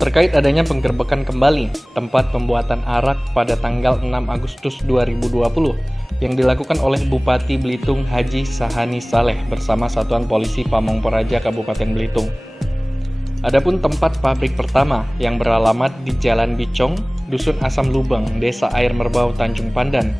Terkait adanya penggerbekan kembali tempat pembuatan arak pada tanggal 6 Agustus 2020 yang dilakukan oleh Bupati Belitung Haji Sahani Saleh bersama Satuan Polisi Pamong Praja Kabupaten Belitung. Adapun tempat pabrik pertama yang beralamat di Jalan Bicong, Dusun Asam Lubang, Desa Air Merbau, Tanjung Pandan.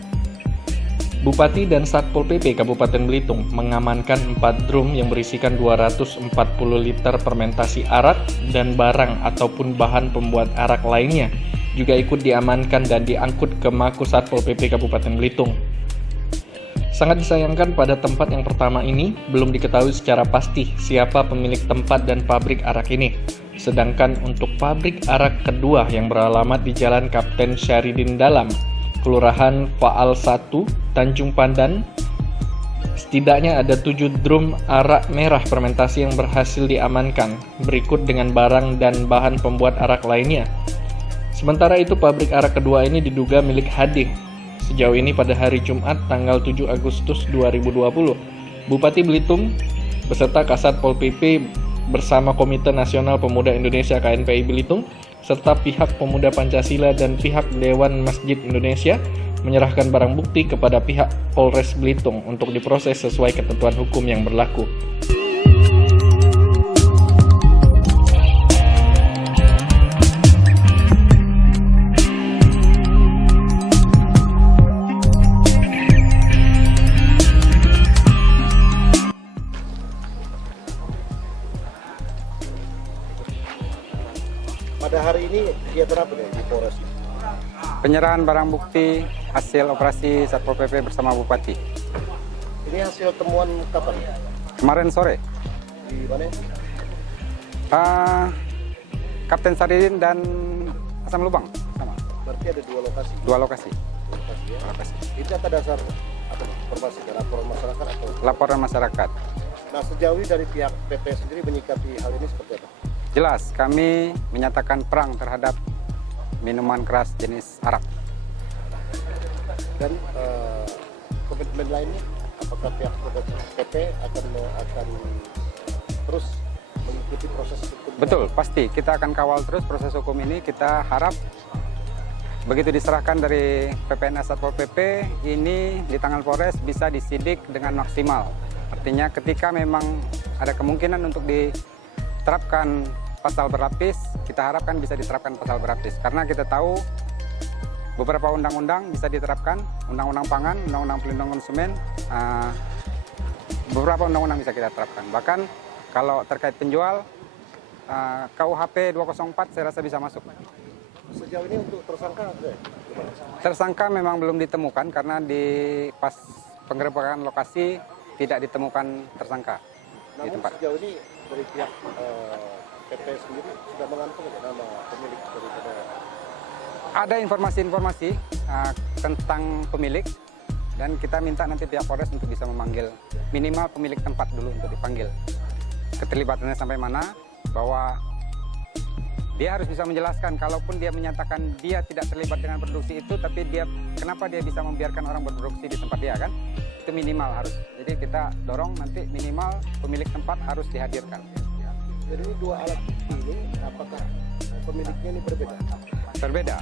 Bupati dan Satpol PP Kabupaten Belitung mengamankan 4 drum yang berisikan 240 liter fermentasi arak dan barang ataupun bahan pembuat arak lainnya juga ikut diamankan dan diangkut ke Mako Satpol PP Kabupaten Belitung. Sangat disayangkan pada tempat yang pertama ini belum diketahui secara pasti siapa pemilik tempat dan pabrik arak ini. Sedangkan untuk pabrik arak kedua yang beralamat di Jalan Kapten Syahridin Dalam, Kelurahan Faal 1, Tanjung Pandan, setidaknya ada 7 drum arak merah fermentasi yang berhasil diamankan, berikut dengan barang dan bahan pembuat arak lainnya. Sementara itu pabrik arak kedua ini diduga milik Hadih. Sejauh ini pada hari Jumat tanggal 7 Agustus 2020, Bupati Belitung beserta Kasat Pol PP bersama Komite Nasional Pemuda Indonesia KNPI Belitung serta pihak Pemuda Pancasila dan pihak Dewan Masjid Indonesia menyerahkan barang bukti kepada pihak Polres Belitung untuk diproses sesuai ketentuan hukum yang berlaku. Pada hari ini kegiatan apa nih di Polres? Penyerahan barang bukti hasil operasi Satpol PP bersama Bupati. Ini hasil temuan kapan? Kemarin sore, Di mana? Kapten Syahridin dan Asam Lubang sama. Berarti ada 2 lokasi. 2 lokasi. Ya. Lokasi. Itu data dasar apa nih? Informasi dan laporan masyarakat atau? Laporan masyarakat. Nah, sejauh ini dari pihak PP sendiri menyikapi hal ini seperti apa? Jelas, kami menyatakan perang terhadap minuman keras jenis arak. Dan komitmen lainnya, apakah pihak PP akan terus mengikuti proses hukum? Betul, pasti kita akan kawal terus proses hukum ini. Kita harap begitu diserahkan dari PPNS Satpol PP ini di tangan Polres bisa disidik dengan maksimal. Artinya ketika memang ada kemungkinan untuk diterapkan pasal berlapis, kita harapkan bisa diterapkan pasal berlapis. Karena kita tahu beberapa undang-undang bisa diterapkan, undang-undang pangan, undang-undang pelindungan konsumen, beberapa undang-undang bisa kita terapkan. Bahkan kalau terkait penjual, KUHP 204 saya rasa bisa masuk. Sejauh ini untuk tersangka ada? Tersangka memang belum ditemukan karena di pas penggerebekan lokasi tidak ditemukan tersangka di Namun tempat. sejauh ini dari pihak PP sendiri sudah mengantung nama pemilik daripada. Ada informasi-informasi tentang pemilik dan kita minta nanti pihak Polres untuk bisa memanggil minimal pemilik tempat dulu untuk dipanggil. Keterlibatannya sampai mana, bahwa dia harus bisa menjelaskan kalaupun dia menyatakan dia tidak terlibat dengan produksi itu, tapi kenapa dia bisa membiarkan orang berproduksi di tempat dia kan? Itu minimal harus. Jadi kita dorong nanti minimal pemilik tempat harus dihadirkan. Jadi ini 2 alat bukti ini, apakah pemiliknya ini berbeda? Berbeda.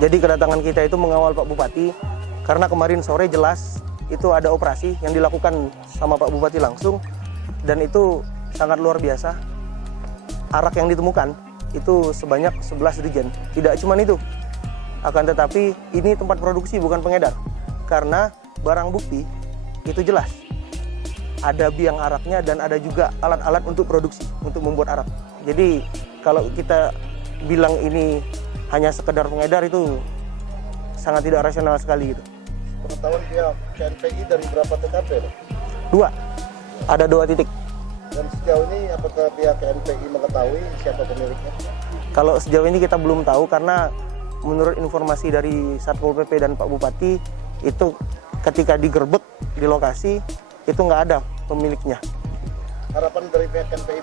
Jadi kedatangan kita itu mengawal Pak Bupati karena kemarin sore jelas itu ada operasi yang dilakukan sama Pak Bupati langsung dan itu sangat luar biasa. arak yang ditemukan itu sebanyak 11 dirjen. Tidak cuma itu, akan tetapi ini tempat produksi bukan pengedar. Karena barang bukti itu jelas. Ada biang araknya dan ada juga alat-alat untuk produksi, untuk membuat arak. Jadi kalau kita bilang ini hanya sekedar pengedar itu sangat tidak rasional sekali gitu. Pengetahuan pihak KNPI dari berapa TKP? Ada 2 titik. Dan sejauh ini apakah pihak KNPI mengetahui siapa pemiliknya? Kalau sejauh ini kita belum tahu karena menurut informasi dari Satpol PP dan Pak Bupati itu ketika digerebek di lokasi itu nggak ada pemiliknya. Harapan dari pihak KNPI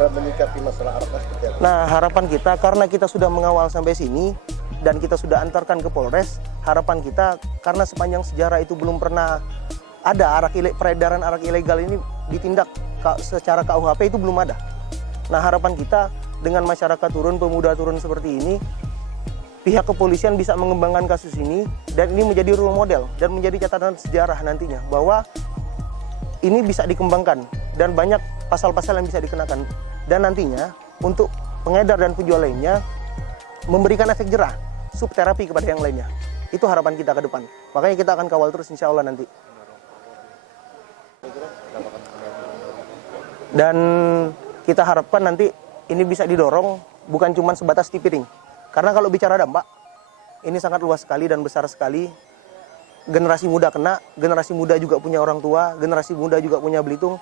dalam menyikapi masalah arak seperti apa? Nah, harapan kita karena kita sudah mengawal sampai sini dan kita sudah antarkan ke Polres, harapan kita karena sepanjang sejarah itu belum pernah ada peredaran arak ilegal ini ditindak secara KUHP itu belum ada. Nah, harapan kita dengan masyarakat turun, pemuda turun seperti ini, pihak kepolisian bisa mengembangkan kasus ini dan ini menjadi role model dan menjadi catatan sejarah nantinya bahwa ini bisa dikembangkan dan banyak pasal-pasal yang bisa dikenakan dan nantinya untuk pengedar dan penjual lainnya memberikan efek jerah, subterapi kepada yang lainnya. Itu harapan kita ke depan. Makanya kita akan kawal terus insya Allah nanti. Dan kita harapkan nanti ini bisa didorong bukan cuma sebatas di piring. Karena kalau bicara dampak, ini sangat luas sekali dan besar sekali. Generasi muda kena, generasi muda juga punya orang tua, generasi muda juga punya Belitung.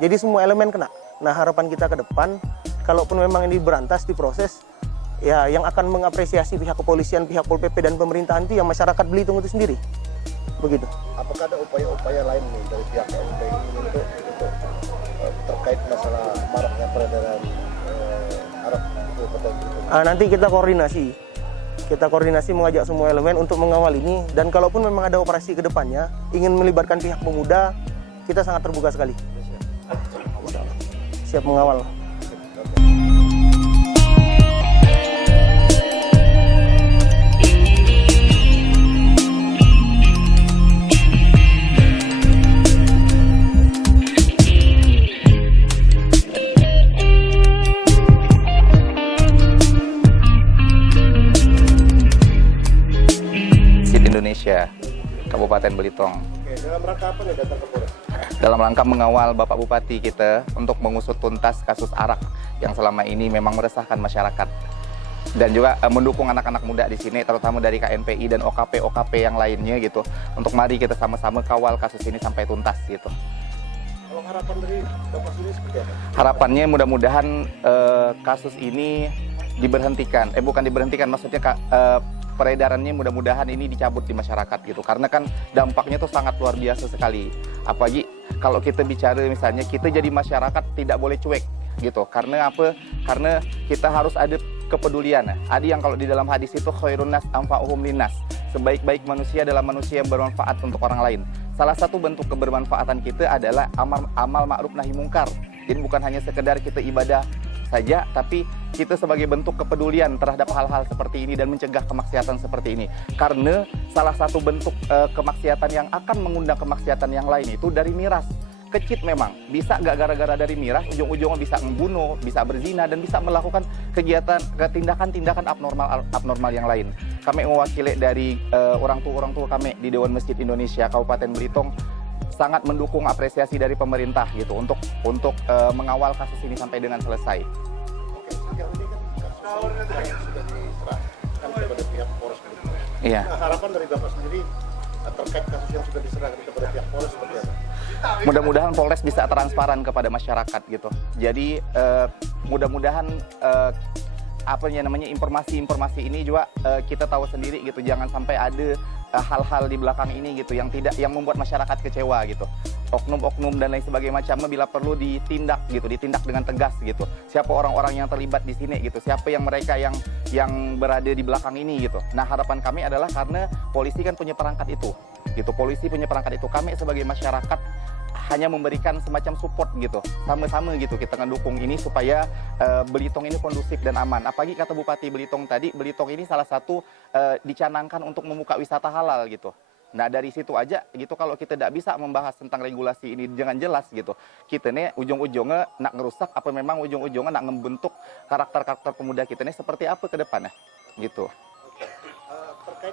Jadi semua elemen kena. Nah, harapan kita ke depan, kalaupun memang ini berantas diproses, ya yang akan mengapresiasi pihak kepolisian, pihak Pol PP dan pemerintahan itu yang masyarakat Belitung itu sendiri. Begitu. Apakah ada upaya-upaya lain nih dari pihak KNPI untuk terkait masalah maraknya peredaran arak di Kota Belitung? Nanti kita koordinasi mengajak semua elemen untuk mengawal ini dan kalaupun memang ada operasi ke depannya ingin melibatkan pihak pemuda, kita sangat terbuka sekali. Siap mengawal. Indonesia, Kabupaten Belitung. Oke, dalam rangka apa nih datang ke Polres? Dalam rangka mengawal Bapak Bupati kita untuk mengusut tuntas kasus arak yang selama ini memang meresahkan masyarakat. Dan juga mendukung anak-anak muda di sini, terutama dari KNPI dan OKP yang lainnya gitu. Untuk mari kita sama-sama kawal kasus ini sampai tuntas gitu. Kalau harapan dari Bapak sendiri seperti apa? Harapannya mudah-mudahan kasus ini diberhentikan. Bukan diberhentikan, maksudnya peredarannya mudah-mudahan ini dicabut di masyarakat gitu, karena kan dampaknya tuh sangat luar biasa sekali. Apalagi kalau kita bicara misalnya kita jadi masyarakat tidak boleh cuek gitu, karena apa? Karena kita harus ada kepedulian. Ada yang kalau di dalam hadis itu khairun nas anfa'uhum linnas, sebaik-baik manusia adalah manusia yang bermanfaat untuk orang lain. Salah satu bentuk kebermanfaatan kita adalah amal ma'ruf nahi mungkar. Jadi bukan hanya sekedar kita ibadah saja, tapi kita sebagai bentuk kepedulian terhadap hal-hal seperti ini dan mencegah kemaksiatan seperti ini. Karena salah satu bentuk kemaksiatan yang akan mengundang kemaksiatan yang lain itu dari miras. Kecit memang, bisa nggak gara-gara dari miras, ujung-ujungnya bisa membunuh, bisa berzina, dan bisa melakukan tindakan-tindakan abnormal yang lain. Kami mewakili dari orang tua kami di Dewan Masjid Indonesia Kabupaten Belitung sangat mendukung apresiasi dari pemerintah gitu untuk mengawal kasus ini sampai dengan selesai. Oke, sejauh ini kan kasus sudah diserahkan kepada pihak Polres Belitung. Iya. Nah, harapan dari Bapak sendiri terkait kasus yang sudah diserahkan kepada pihak Polres seperti apa? Mudah-mudahan Polres bisa transparan kepada masyarakat gitu. Jadi mudah-mudahan informasi ini juga kita tahu sendiri gitu, jangan sampai ada hal-hal di belakang ini gitu yang membuat masyarakat kecewa gitu. Oknum-oknum dan lain sebagainya macamnya bila perlu ditindak dengan tegas gitu. Siapa orang-orang yang terlibat di sini gitu, siapa yang mereka yang berada di belakang ini gitu. Nah, harapan kami adalah karena polisi kan punya perangkat itu gitu. Polisi punya perangkat itu, kami sebagai masyarakat hanya memberikan semacam support gitu, sama-sama gitu kita ngedukung ini supaya Belitung ini kondusif dan aman. Apalagi kata Bupati Belitung tadi, Belitung ini salah satu dicanangkan untuk membuka wisata halal gitu. Nah dari situ aja gitu, kalau kita tidak bisa membahas tentang regulasi ini dengan jelas gitu, kita nih ujung-ujungnya nak ngerusak apa memang ujung-ujungnya nak membentuk karakter-karakter pemuda kita nih seperti apa ke depannya gitu. Terkait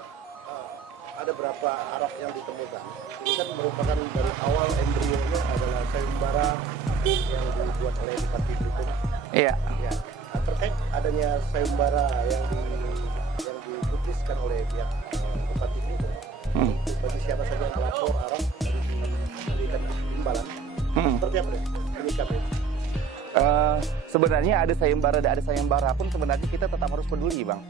ada berapa arak yang ditemukan, ini kan merupakan dari awal embrionya adalah sayembara yang dibuat oleh Bupati Belitung. Iya. Ya. Nah, terkait adanya sayembara yang diputuskan oleh pihak Bupati Belitung, bagi siapa saja yang melapor arak harus diberikan imbalan. Seperti apa deh menyikapi? Sebenarnya ada sayembara pun sebenarnya kita tetap harus peduli, Bang.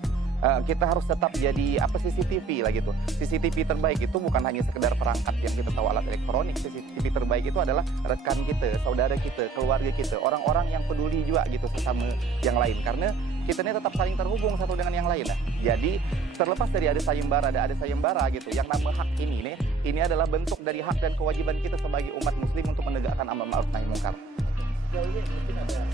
Kita harus tetap jadi CCTV lah gitu. CCTV terbaik itu bukan hanya sekedar perangkat yang kita tahu, alat elektronik. CCTV terbaik itu adalah rekan kita, saudara kita, keluarga kita, orang-orang yang peduli juga gitu sesama yang lain. Karena kita ini tetap saling terhubung satu dengan yang lain. Jadi terlepas dari ada sayembara gitu, yang nama hak ini adalah bentuk dari hak dan kewajiban kita sebagai umat muslim untuk menegakkan amar ma'ruf nahi munkar. Sejauh ini mungkin akan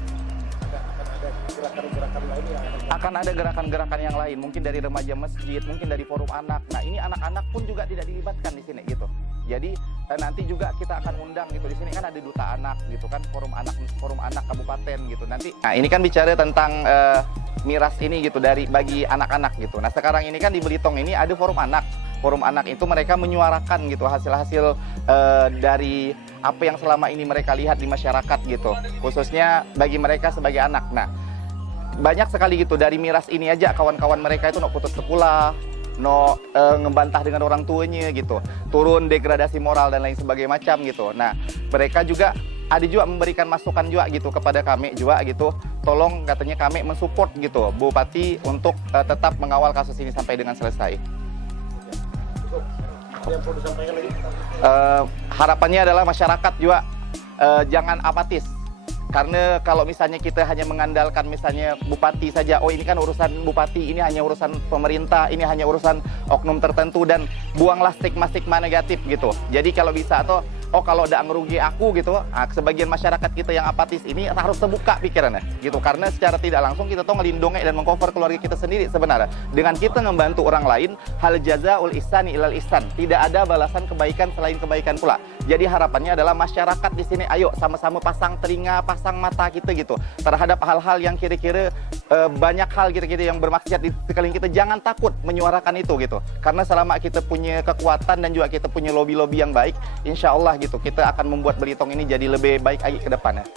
ada gerakan-gerakan lain yang akan ada gerakan-gerakan yang lain, mungkin dari remaja masjid, mungkin dari forum anak. Nah ini anak-anak pun juga tidak dilibatkan di sini gitu. Jadi nanti juga kita akan undang gitu, di sini kan ada duta anak gitu kan, forum anak kabupaten gitu nanti. Nah ini kan bicara tentang miras ini gitu bagi anak-anak gitu. Nah sekarang ini kan di Belitung ini ada forum anak itu mereka menyuarakan gitu hasil-hasil dari apa yang selama ini mereka lihat di masyarakat gitu, khususnya bagi mereka sebagai anak. Nah banyak sekali gitu dari miras ini aja kawan-kawan mereka itu putus sekolah, ngebantah dengan orang tuanya gitu, turun degradasi moral dan lain sebagainya macam gitu. Nah mereka juga ada juga memberikan masukan juga gitu kepada kami juga gitu, tolong katanya kami mensupport gitu Bupati untuk tetap mengawal kasus ini sampai dengan selesai. yang perlu disampaikan lagi? Harapannya adalah masyarakat juga jangan apatis. Karena kalau misalnya kita hanya mengandalkan misalnya bupati saja, oh ini kan urusan bupati, ini hanya urusan pemerintah, ini hanya urusan oknum tertentu, dan buanglah stigma-stigma negatif gitu. Jadi kalau bisa atau kalau udah ngerugi aku gitu, sebagian masyarakat kita yang apatis ini harus terbuka pikirannya gitu. Karena secara tidak langsung kita tuh ngelindungi dan mengcover keluarga kita sendiri sebenarnya. Dengan kita membantu orang lain, hal jazaul ihsani ilal ihsan. Tidak ada balasan kebaikan selain kebaikan pula. Jadi harapannya adalah masyarakat di sini ayo sama-sama pasang telinga, pasang mata kita gitu terhadap hal-hal yang kira-kira banyak hal kira-kira yang bermaksiat di sekeliling kita. Jangan takut menyuarakan itu gitu. Karena selama kita punya kekuatan dan juga kita punya lobby-lobby yang baik, insya Allah gitu kita akan membuat Belitung ini jadi lebih baik lagi ke depannya.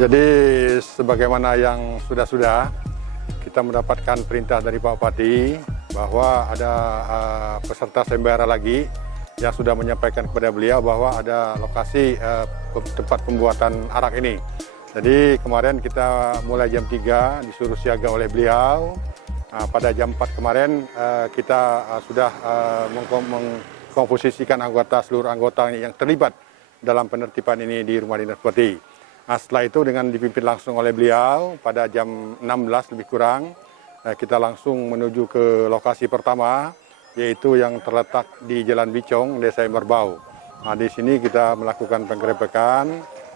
Jadi sebagaimana yang sudah-sudah kita mendapatkan perintah dari Pak Bupati bahwa ada peserta sayembara lagi yang sudah menyampaikan kepada beliau bahwa ada lokasi tempat pembuatan arak ini. Jadi kemarin kita mulai jam 3 disuruh siaga oleh beliau. Pada jam 4 kemarin kita sudah mengkomposisikan seluruh anggota yang terlibat dalam penertiban ini di Rumah Dinas Bupati. Setelah itu dengan dipimpin langsung oleh beliau pada jam 16 lebih kurang kita langsung menuju ke lokasi pertama, yaitu yang terletak di Jalan Bicong, Desa Merbau. Di sini kita melakukan penggerebekan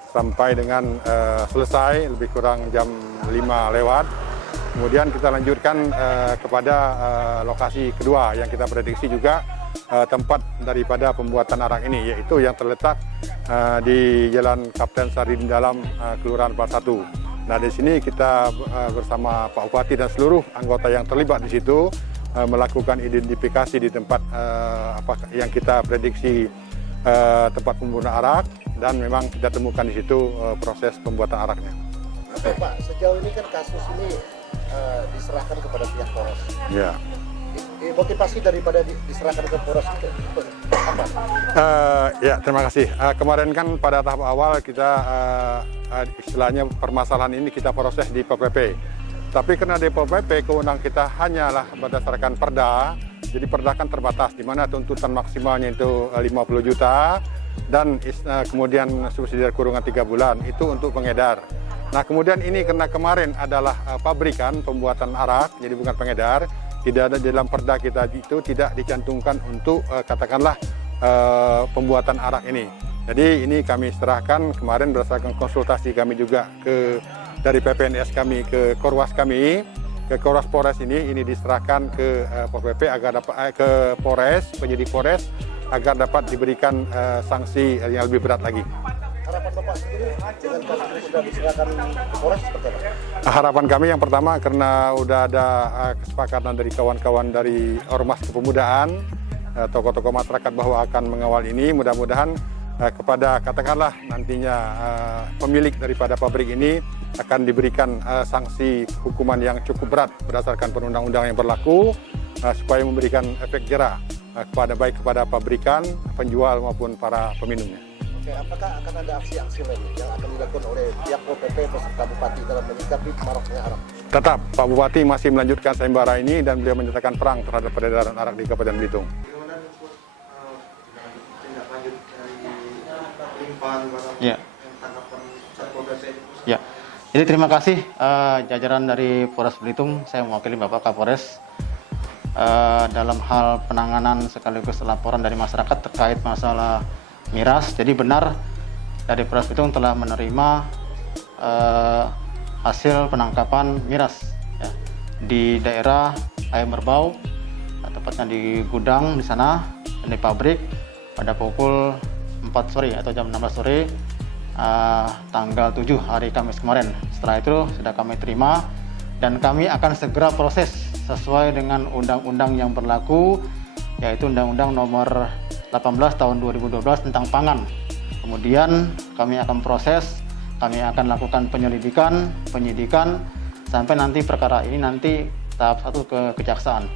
sampai dengan selesai lebih kurang jam 5 lewat. Kemudian kita lanjutkan kepada lokasi kedua yang kita prediksi juga tempat daripada pembuatan arak ini, yaitu yang terletak di Jalan Kapten Sarin Dalam, Kelurahan 41. Nah di sini kita bersama Pak Bupati dan seluruh anggota yang terlibat di situ melakukan identifikasi di tempat yang kita prediksi tempat pembuatan arak, dan memang kita temukan di situ proses pembuatan araknya. Oke, Pak, sejauh ini kan kasus ini diserahkan kepada pihak Polres. Ya. Motivasi daripada diserahkan ke Polres itu apa? Ya, terima kasih. Kemarin kan pada tahap awal kita istilahnya permasalahan ini kita proses di PPP. Tapi karena di PPP kewenangan kita hanyalah berdasarkan perda, jadi perda kan terbatas, di mana tuntutan maksimalnya itu 50 juta dan kemudian subsidi kurungan 3 bulan itu untuk pengedar. Nah kemudian ini karena kemarin adalah pabrikan pembuatan arak, jadi bukan pengedar, tidak ada di dalam perda kita itu tidak dicantumkan untuk katakanlah pembuatan arak ini. Jadi ini kami serahkan kemarin berdasarkan konsultasi kami juga ke dari PPNS kami ke Korwas kami, ke Korwas Polres ini diserahkan ke Pol PP agar dapat ke Polres, penyidik Polres agar dapat diberikan sanksi yang lebih berat lagi. Harapan Bapak sendiri dengan kasus ini sudah diserahkan ke Polres seperti apa? Harapan kami yang pertama karena udah ada kesepakatan dari kawan-kawan dari Ormas Kepemudaan, tokoh-tokoh masyarakat bahwa akan mengawal ini, mudah-mudahan kepada katakanlah nantinya pemilik daripada pabrik ini akan diberikan sanksi hukuman yang cukup berat berdasarkan perundang-undang yang berlaku supaya memberikan efek jera baik kepada pabrikan, penjual maupun para peminumnya. Oke, apakah akan ada aksi-aksi lain yang akan dilakukan oleh pihak Pol PP beserta Bupati dalam menyikapi maraknya arak? Tetap Pak Bupati masih melanjutkan sayembara ini dan beliau menyatakan perang terhadap peredaran arak di Kabupaten Belitung. Ya. Ya. Jadi terima kasih jajaran dari Polres Belitung, saya mewakili Bapak Kapolres dalam hal penanganan sekaligus laporan dari masyarakat terkait masalah miras. Jadi benar dari Polres Belitung telah menerima hasil penangkapan miras ya, di daerah Ayam Merbau, tepatnya di gudang di sana, di pabrik pada pukul 4 sore atau jam 16 sore tanggal 7 hari Kamis kemarin. Setelah itu sudah kami terima dan kami akan segera proses sesuai dengan undang-undang yang berlaku, yaitu Undang-Undang Nomor 18 tahun 2012 tentang pangan. Kemudian kami akan proses, kami akan lakukan penyelidikan, penyidikan sampai nanti perkara ini nanti tahap 1 ke kejaksaan.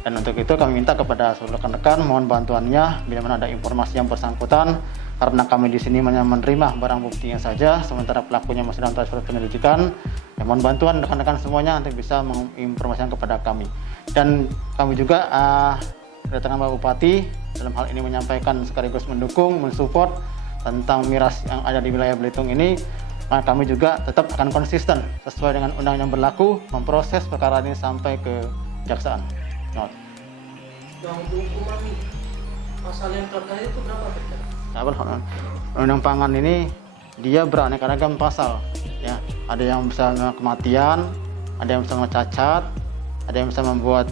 Dan untuk itu kami minta kepada seluruh rekan-rekan mohon bantuannya bila mana ada informasi yang bersangkutan, karena kami di sini hanya menerima barang buktinya saja, sementara pelakunya masih dalam proses penyelidikan. Ya, mohon bantuan rekan-rekan semuanya untuk bisa menginformasikan kepada kami. Dan kami juga kedatangan Pak Bupati dalam hal ini menyampaikan sekaligus mendukung, mensupport tentang miras yang ada di wilayah Belitung ini. Maka kami juga tetap akan konsisten sesuai dengan undang yang berlaku memproses perkara ini sampai ke kejaksaan. Hukuman pasal yang terkait itu berapa? Undang pangan ini dia beraneka ragam pasal. Ya, ada yang bisa kematian, ada yang bisa cacat, ada yang bisa membuat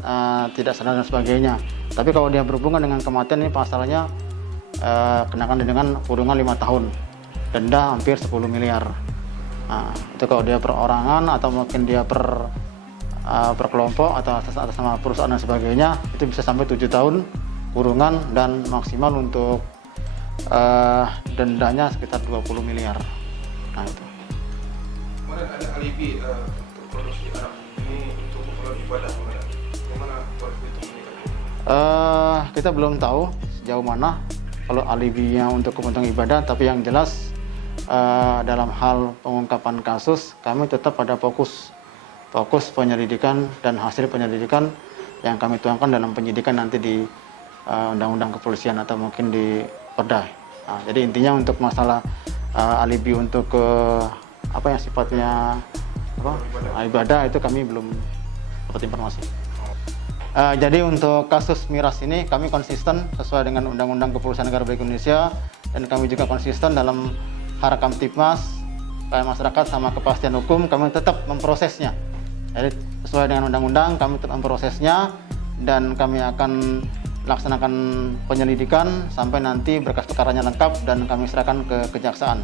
tidak sadar dan sebagainya. Tapi kalau dia berhubungan dengan kematian ini pasalnya kenakan dengan kurungan 5 tahun, denda hampir 10 miliar. Nah, itu kalau dia perorangan atau mungkin dia per kelompok atau atas nama perusahaan dan sebagainya, itu bisa sampai 7 tahun kurungan dan maksimal untuk dendanya sekitar 20 miliar. Nah itu. Kemarin ada alibi untuk produksi arak ini untuk keperluan ibadah, bagaimana Polres Belitung menyikapi? Kita belum tahu sejauh mana kalau alibinya untuk kepentingan ibadah, tapi yang jelas dalam hal pengungkapan kasus kami tetap pada fokus penyelidikan dan hasil penyelidikan yang kami tuangkan dalam penyidikan nanti di undang-undang kepolisian atau mungkin di Perda. Nah, jadi intinya untuk masalah alibi untuk apa yang sifatnya ibadah itu kami belum dapat informasi. Jadi untuk kasus miras ini kami konsisten sesuai dengan Undang-Undang Kepolisian Negara Republik Indonesia, dan kami juga konsisten dalam Harakam Tipmas, supaya masyarakat sama kepastian hukum kami tetap memprosesnya. Jadi sesuai dengan undang-undang kami tetap memprosesnya dan kami akan laksanakan penyelidikan sampai nanti berkas perkaranya lengkap dan kami serahkan ke kejaksaan.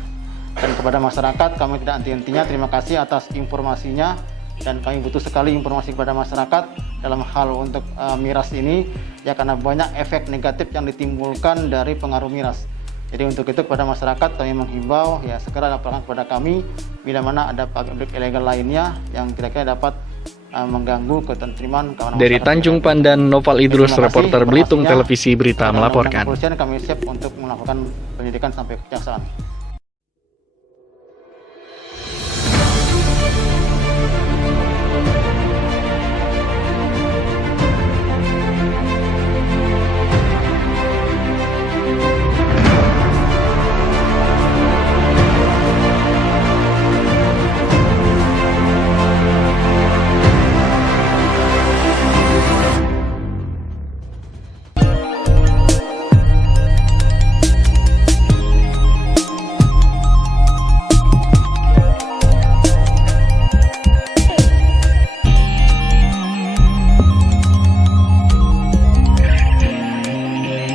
Dan kepada masyarakat kami tidak henti-hentinya terima kasih atas informasinya, dan kami butuh sekali informasi kepada masyarakat dalam hal untuk miras ini ya, karena banyak efek negatif yang ditimbulkan dari pengaruh miras. Jadi untuk itu kepada masyarakat kami menghimbau ya segera laporkan kepada kami bila mana ada pabrik ilegal lainnya yang kira-kira dapat mengganggu ketentriman kawanan. Dari Tanjung Pandan, Noval Idrus, reporter Belitung Televisi Berita melaporkan. Kepolisian kami siap untuk melakukan penyidikan sampai kejaksaan.